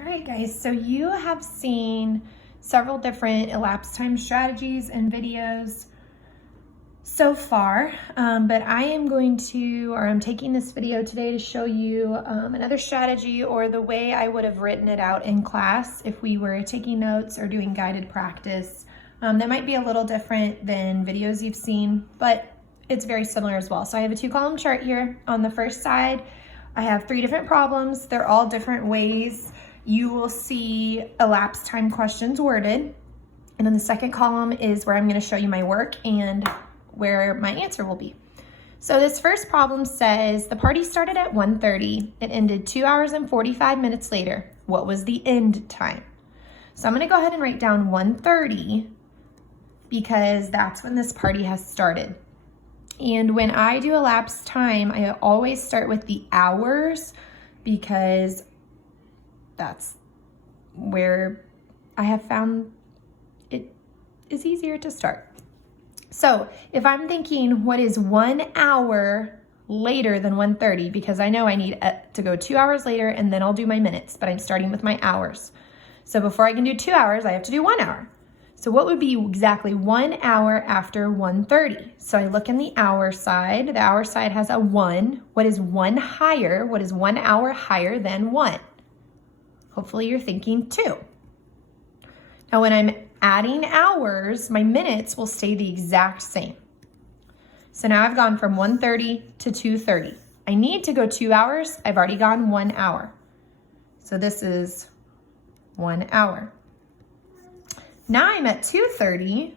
All right, guys, so you have seen several different elapsed time strategies and videos so far, but I am I'm taking this video today to show you another strategy, or the way I would have written it out in class if we were taking notes or doing guided practice. That might be a little different than videos you've seen, but it's very similar as well. So I have a 2-column chart here. On the first side, I have 3 different problems. They're all different ways you will see elapsed time questions worded. And then the second column is where I'm going to show you my work and where my answer will be. So this first problem says the party started at 1:30. It ended 2 hours and 45 minutes later. What was the end time? So I'm going to go ahead and write down 1:30 because that's when this party has started. And when I do elapsed time, I always start with the hours because that's where I have found it is easier to start. So if I'm thinking, what is 1 hour later than 1:30, because I know I need to go 2 hours later and then I'll do my minutes, but I'm starting with my hours. So before I can do 2 hours, I have to do 1 hour. So what would be exactly 1 hour after 1:30? So I look in the hour side. The hour side has a 1. What is 1 higher? What is 1 hour higher than 1? Hopefully you're thinking 2. Now when I'm adding hours, my minutes will stay the exact same. So now I've gone from 1:30 to 2:30. I need to go 2 hours. I've already gone 1 hour. So this is 1 hour. Now I'm at 2:30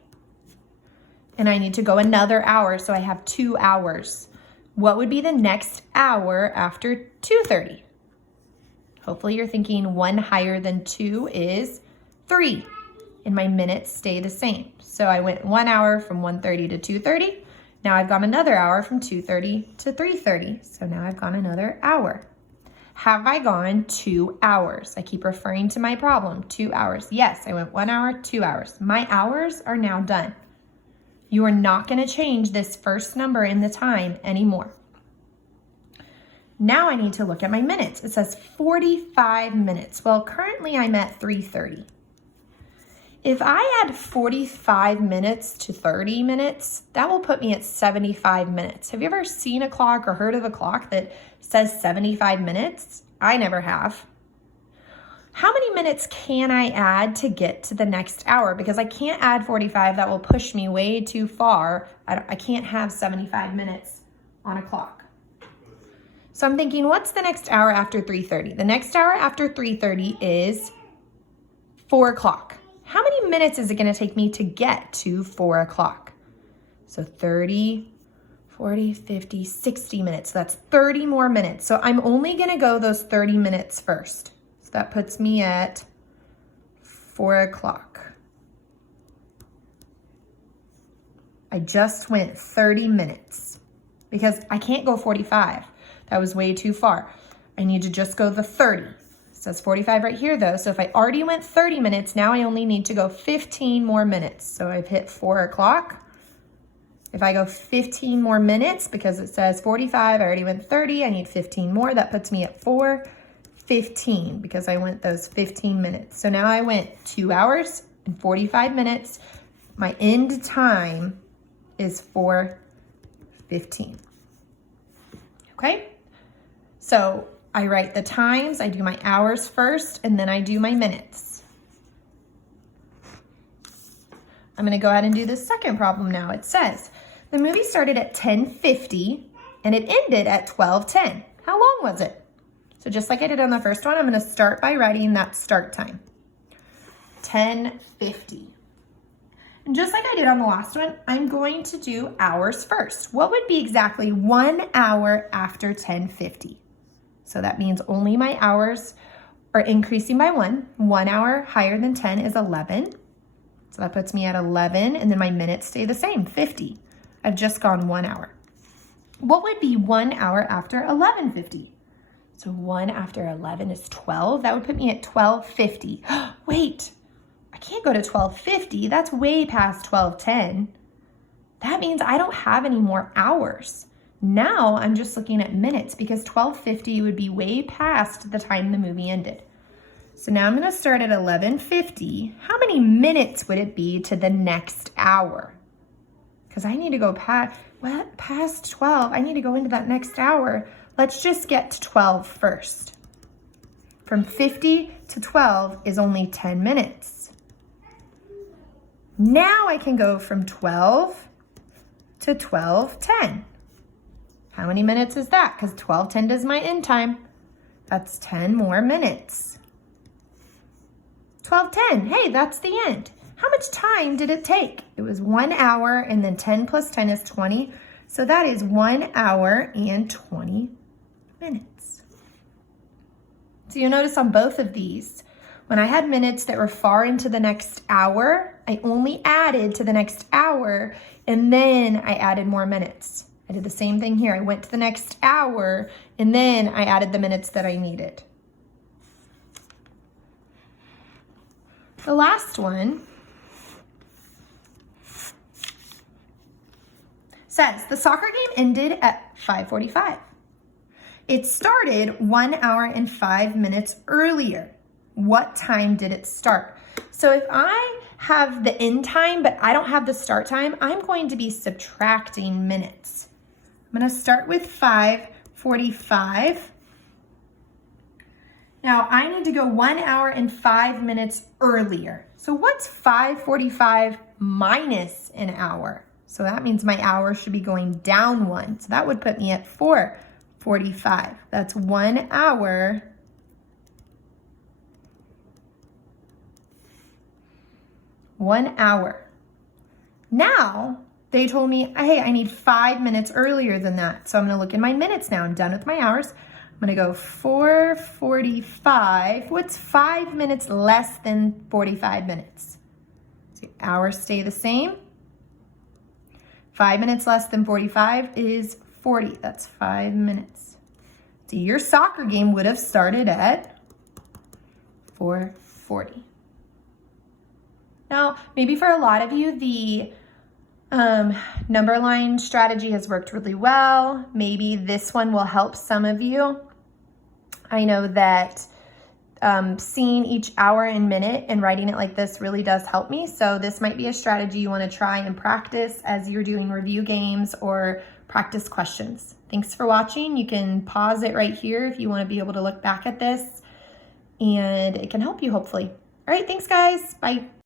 and I need to go another hour, so I have 2 hours. What would be the next hour after 2:30? Hopefully you're thinking 1 higher than 2 is 3, and my minutes stay the same. So I went 1 hour from 1:30 to 2:30. Now I've gone another hour from 2:30 to 3:30. So now I've gone another hour. Have I gone 2 hours? I keep referring to my problem, 2 hours. Yes, I went 1 hour, 2 hours. My hours are now done. You are not going to change this first number in the time anymore. Now I need to look at my minutes. It says 45 minutes. Well, currently I'm at 3:30. If I add 45 minutes to 30 minutes, that will put me at 75 minutes. Have you ever seen a clock or heard of a clock that says 75 minutes? I never have. How many minutes can I add to get to the next hour? Because I can't add 45. That will push me way too far. I can't have 75 minutes on a clock. So I'm thinking, what's the next hour after 3:30? The next hour after 3:30 is 4 o'clock. How many minutes is it going to take me to get to 4 o'clock? So 30, 40, 50, 60 minutes. So that's 30 more minutes. So I'm only going to go those 30 minutes first. So that puts me at 4 o'clock. I just went 30 minutes because I can't go 45. That was way too far. I need to just go the 30. It says 45 right here though. So if I already went 30 minutes, now I only need to go 15 more minutes. So I've hit 4 o'clock. If I go 15 more minutes, because it says 45, I already went 30, I need 15 more. That puts me at 4:15 because I went those 15 minutes. So now I went 2 hours and 45 minutes. My end time is 4:15. Okay? So I write the times, I do my hours first, and then I do my minutes. I'm going to go ahead and do the second problem now. It says, the movie started at 10:50 and it ended at 12:10. How long was it? So just like I did on the first one, I'm going to start by writing that start time. 10:50. And just like I did on the last one, I'm going to do hours first. What would be exactly 1 hour after 10:50? So that means only my hours are increasing by 1. 1 hour higher than 10 is 11. So that puts me at 11, and then my minutes stay the same, 50. I've just gone 1 hour. What would be 1 hour after 11:50? So 1 after 11 is 12. That would put me at 12:50. Wait, I can't go to 12:50. That's way past 12:10. That means I don't have any more hours. Now I'm just looking at minutes because 12:50 would be way past the time the movie ended. So now I'm gonna start at 11:50. How many minutes would it be to the next hour? Because I need to go past 12. I need to go into that next hour. Let's just get to 12 first. From 50 to 12 is only 10 minutes. Now I can go from 12 to 12:10. How many minutes is that? Because 12:10 is my end time. That's 10 more minutes. 12:10, hey, that's the end. How much time did it take? It was 1 hour, and then 10 plus 10 is 20. So that is 1 hour and 20 minutes. So you'll notice on both of these, when I had minutes that were far into the next hour, I only added to the next hour, and then I added more minutes. I did the same thing here. I went to the next hour, and then I added the minutes that I needed. The last one says the soccer game ended at 5:45. It started 1 hour and 5 minutes earlier. What time did it start? So if I have the end time, but I don't have the start time, I'm going to be subtracting minutes. I'm going to start with 5:45. Now I need to go 1 hour and 5 minutes earlier. So what's 5:45 minus an hour? So that means my hour should be going down 1. So that would put me at 4:45. That's 1 hour . 1 hour. Now they told me, hey, I need 5 minutes earlier than that. So I'm gonna look in my minutes now. I'm done with my hours. I'm gonna go 4:45. What's 5 minutes less than 45 minutes? So hours stay the same. 5 minutes less than 45 is 40. That's 5 minutes. So your soccer game would have started at 4:40. Now, maybe for a lot of you, the number line strategy has worked really well. Maybe this one will help some of you. I know that seeing each hour and minute and writing it like this really does help me. So this might be a strategy you want to try and practice as you're doing review games or practice questions. Thanks for watching. You can pause it right here if you want to be able to look back at this, and it can help you hopefully. All right, thanks guys. Bye.